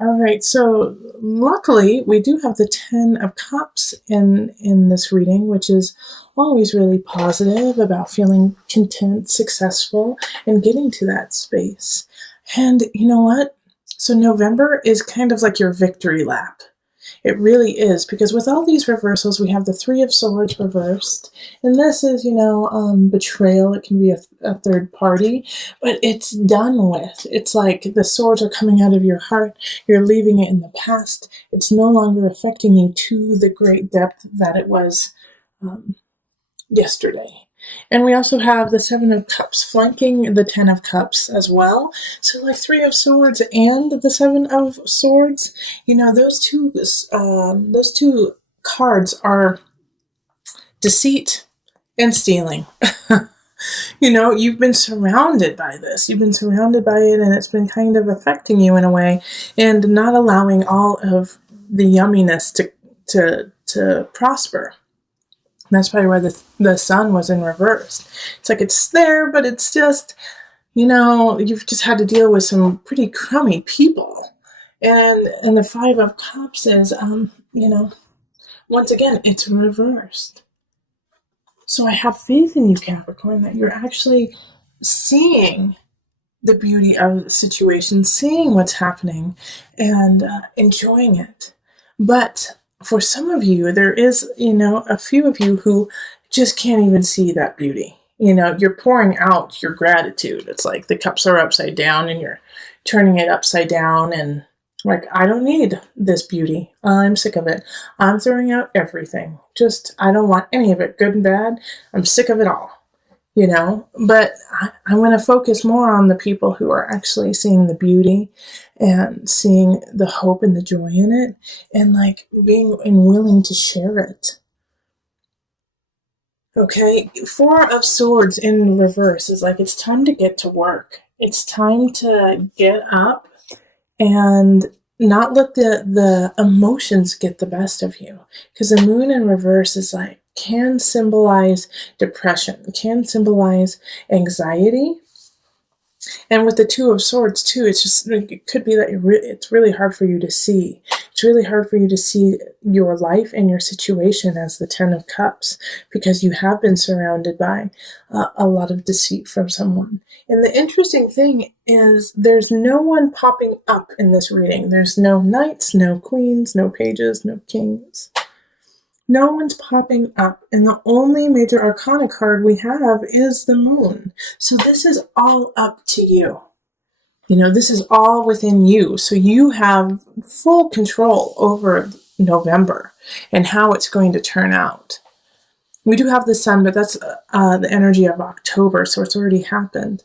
All right, so luckily we do have the Ten of Cups in this reading, which is always really positive about feeling content, successful, and getting to that space. And you know what? So November is kind of like your victory lap. It really is, because with all these reversals, we have the Three of Swords reversed. And this is, betrayal. It can be a third party, but it's done with. It's like the swords are coming out of your heart. You're leaving it in the past. It's no longer affecting you to the great depth that it was yesterday. And we also have the Seven of Cups flanking the Ten of Cups as well. So like Three of Swords and the Seven of Swords, those two cards are deceit and stealing. You've been surrounded by this. You've been surrounded by it, and it's been kind of affecting you in a way, and not allowing all of the yumminess to prosper. And that's probably why the sun was in reverse. It's like it's there, but it's just, you've just had to deal with some pretty crummy people. And the Five of Cups is, once again, it's reversed. So I have faith in you, Capricorn, that you're actually seeing the beauty of the situation, seeing what's happening, and enjoying it. But for some of you, there is, a few of you who just can't even see that beauty. You're pouring out your gratitude. It's like the cups are upside down and you're turning it upside down and like, I don't need this beauty. I'm sick of it. I'm throwing out everything. I don't want any of it, good and bad. I'm sick of it all. But I want to focus more on the people who are actually seeing the beauty and seeing the hope and the joy in it, and like being and willing to share it. Okay, Four of Swords in reverse is like it's time to get to work. It's time to get up and not let the emotions get the best of you. Because the Moon in reverse is like, can symbolize depression, can symbolize anxiety. And with the Two of Swords too, it could be that it's really hard for you to see. It's really hard for you to see your life and your situation as the Ten of Cups, because you have been surrounded by a lot of deceit from someone. And the interesting thing is there's no one popping up in this reading. There's no knights, no queens, no pages, no kings. No one's popping up, and the only major arcana card we have is the Moon. So this is all up to you. This is all within you. So you have full control over November and how it's going to turn out. We do have the Sun, but that's the energy of October, so it's already happened.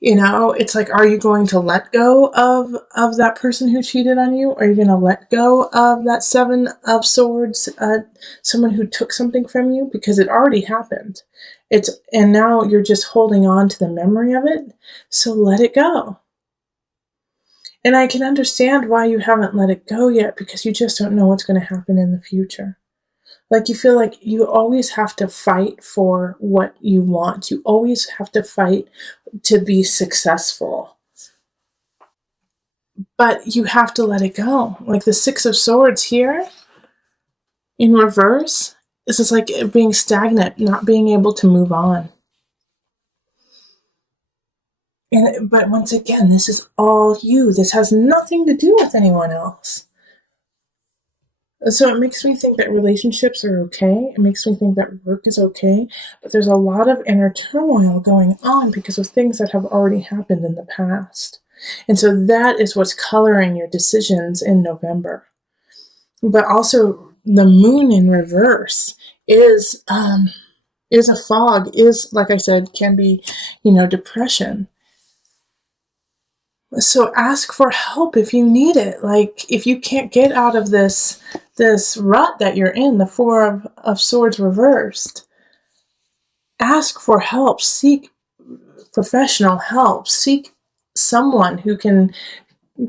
It's like, are you going to let go of that person who cheated on you? Are you going to let go of that Seven of Swords, someone who took something from you? Because it already happened. And now you're just holding on to the memory of it. So let it go. And I can understand why you haven't let it go yet, because you just don't know what's going to happen in the future. Like you feel like you always have to fight for what you want. You always have to fight to be successful. But you have to let it go. Like the Six of Swords here in reverse, this is like being stagnant, not being able to move on. But once again, this is all you. This has nothing to do with anyone else. So it makes me think that relationships are okay. It makes me think that work is okay. But there's a lot of inner turmoil going on because of things that have already happened in the past. And so that is what's coloring your decisions in November. But also the Moon in reverse is a fog, is, like I said, can be, depression. So ask for help if you need it. Like if you can't get out of this rut that you're in, the Four of Swords reversed, ask for help. Seek professional help. Seek someone who can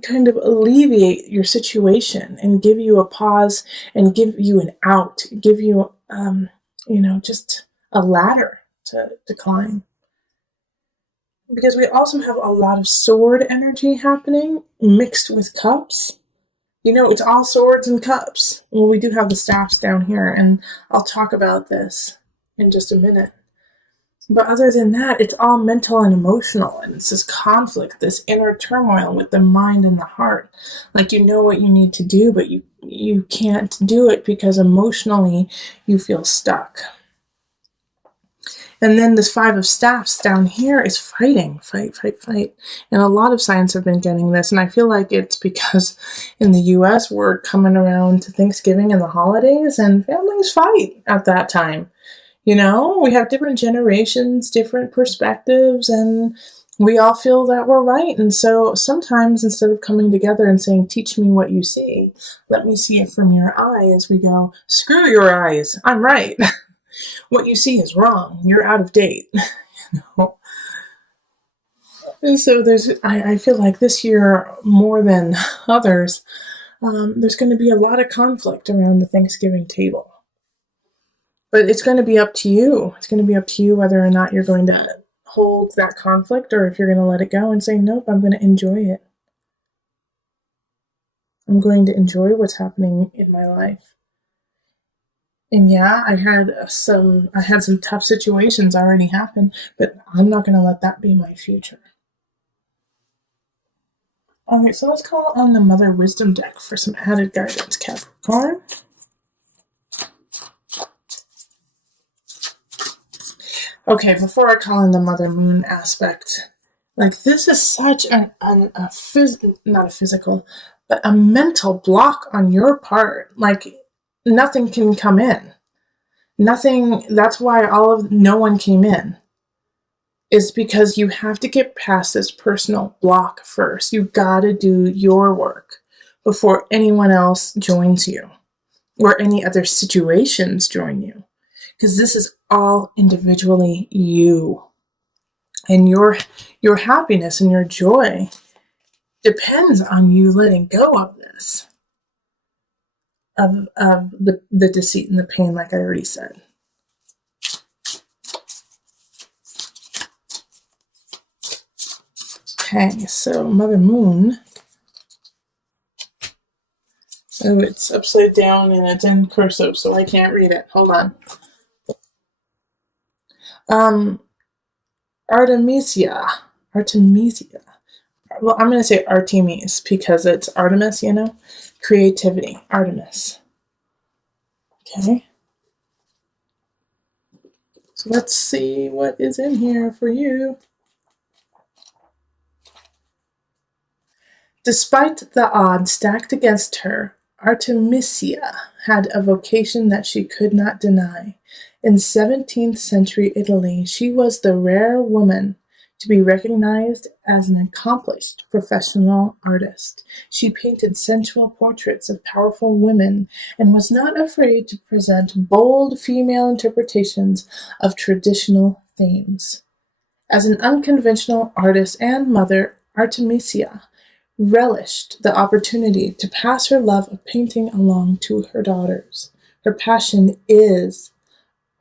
kind of alleviate your situation and give you a pause and give you an out, give you, just a ladder to climb. because we also have a lot of sword energy happening mixed with cups. You know, it's all swords and cups. Well, we do have the staffs down here, and I'll talk about this in just a minute. But other than that, it's all mental and emotional, and it's this conflict, this inner turmoil with the mind and the heart. Like, you know what you need to do, but you can't do it because emotionally you feel stuck. And then this Five of Staffs down here is fighting, fight, fight, fight. And a lot of signs have been getting this, and I feel like it's because in the US we're coming around to Thanksgiving and the holidays, and families fight at that time. You know, we have different generations, different perspectives, and we all feel that we're right. And so sometimes instead of coming together and saying, teach me what you see, let me see it from your eyes, we go, screw your eyes, I'm right. What you see is wrong. You're out of date. You know? And so I feel like this year, more than others, there's going to be a lot of conflict around the Thanksgiving table. But it's going to be up to you. It's going to be up to you whether or not you're going to hold that conflict or if you're going to let it go and say, nope, I'm going to enjoy it. I'm going to enjoy what's happening in my life. And yeah, I had some tough situations already happen, but I'm not going to let that be my future. All right, so let's call on the Mother Wisdom deck for some added guidance, Capricorn. Okay, before I call in the Mother Moon aspect, like this is such not a physical, but a mental block on your part. Like nothing can come in. Nothing, that's why no one came in. Is because you have to get past this personal block first. You gotta do your work before anyone else joins you or any other situations join you. Because this is all individually you. And your happiness and your joy depends on you letting go of this. Of the deceit and the pain, like I already said. Okay, so Mother Moon. Oh, it's upside down and it's in cursive, so I can't read it. Hold on. Artemisia. Well, I'm going to say Artemis because it's Artemis, you know? Creativity. Artemis. Okay. So let's see what is in here for you. Despite the odds stacked against her, Artemisia had a vocation that she could not deny. In 17th century Italy, she was the rare woman to be recognized as an accomplished professional artist. She painted sensual portraits of powerful women and was not afraid to present bold female interpretations of traditional themes. As an unconventional artist and mother, Artemisia relished the opportunity to pass her love of painting along to her daughters. Her passion is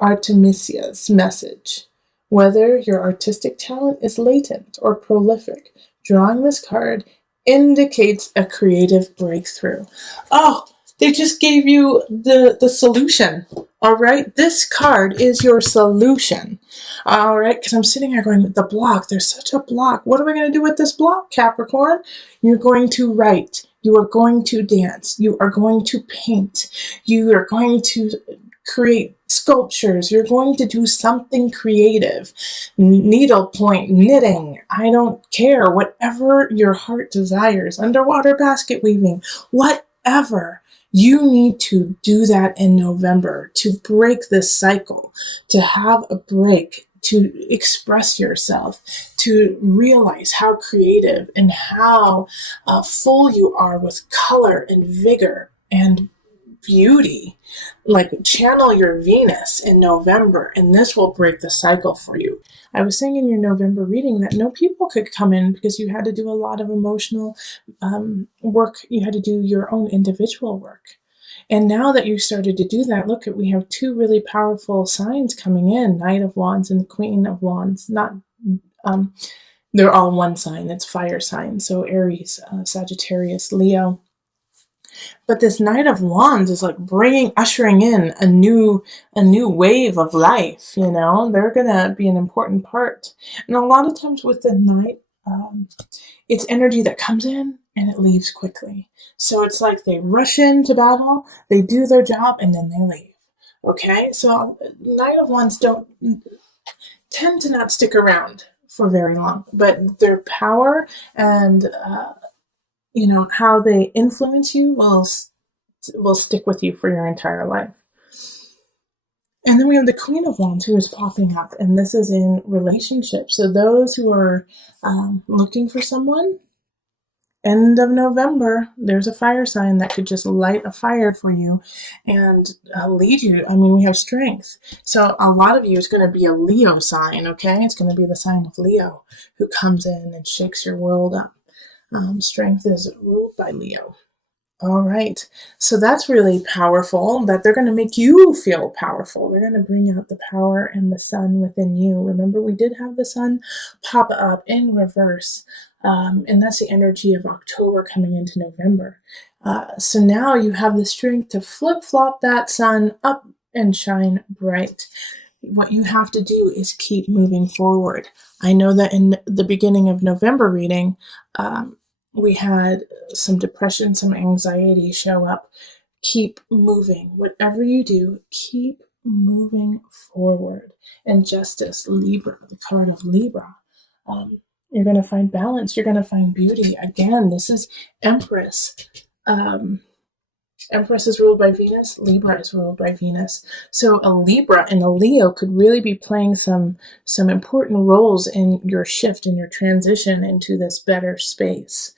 Artemisia's message. Whether your artistic talent is latent or prolific, drawing this card indicates a creative breakthrough. Oh, they just gave you the solution. All right, this card is your solution. All right, because I'm sitting here going, the block, there's such a block. What are we going to do with this block, Capricorn? You're going to write. You are going to dance. You are going to paint. You are going to create sculptures. You're going to do something creative. Needlepoint, knitting, I don't care. Whatever your heart desires. Underwater basket weaving, whatever. You need to do that in November to break this cycle, to have a break, to express yourself, to realize how creative and how full you are with color and vigor and beauty. Like, channel your Venus in November, and this will break the cycle for you. I was saying in your November reading that no people could come in because you had to do a lot of emotional work. You had to do your own individual work. And now that you started to do that, look, we have two really powerful signs coming in, Knight of Wands and Queen of Wands. Not They're all one sign. It's fire sign. So Aries, Sagittarius, Leo. But this Knight of Wands is like ushering in a new wave of life. They're gonna be an important part. And a lot of times with the Knight, it's energy that comes in and it leaves quickly. So it's like they rush into battle, they do their job, and then they leave. Okay, so Knight of Wands don't tend to not stick around for very long, but their power and how they influence you will stick with you for your entire life. And then we have the Queen of Wands who is popping up, and this is in relationships. So those who are looking for someone, end of November, there's a fire sign that could just light a fire for you and lead you. I mean, we have strength. So a lot of you is going to be a Leo sign, okay? It's going to be the sign of Leo who comes in and shakes your world up. Strength is ruled by Leo. All right. So that's really powerful, that they're going to make you feel powerful. They're going to bring out the power and the sun within you. Remember, we did have the sun pop up in reverse. And that's the energy of October coming into November. So now you have the strength to flip-flop that sun up and shine bright. What you have to do is keep moving forward. I know that in the beginning of November reading, we had some depression, some anxiety show up. Keep moving. Whatever you do, keep moving forward. And justice, Libra, the card of Libra. You're going to find balance. You're going to find beauty. Again, this is Empress. Empress is ruled by Venus. Libra is ruled by Venus. So a Libra and a Leo could really be playing some important roles in your shift, in your transition into this better space.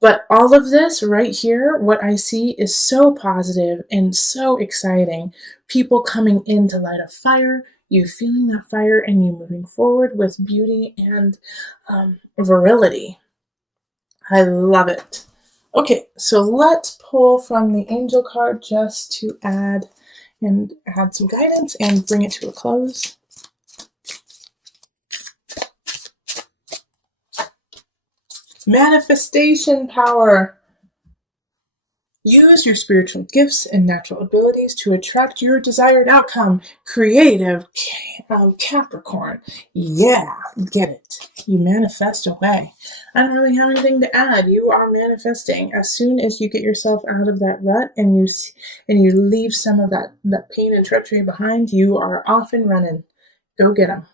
But all of this right here, what I see is so positive and so exciting. People coming in to light a fire, you feeling that fire, and you moving forward with beauty and virility. I love it. Okay, so let's pull from the angel card just to add some guidance and bring it to a close. Manifestation power. Use your spiritual gifts and natural abilities to attract your desired outcome. Creative Capricorn. Yeah, get it. You manifest away. I don't really have anything to add. You are manifesting. As soon as you get yourself out of that rut and you leave some of that pain and treachery behind, you are off and running. Go get them.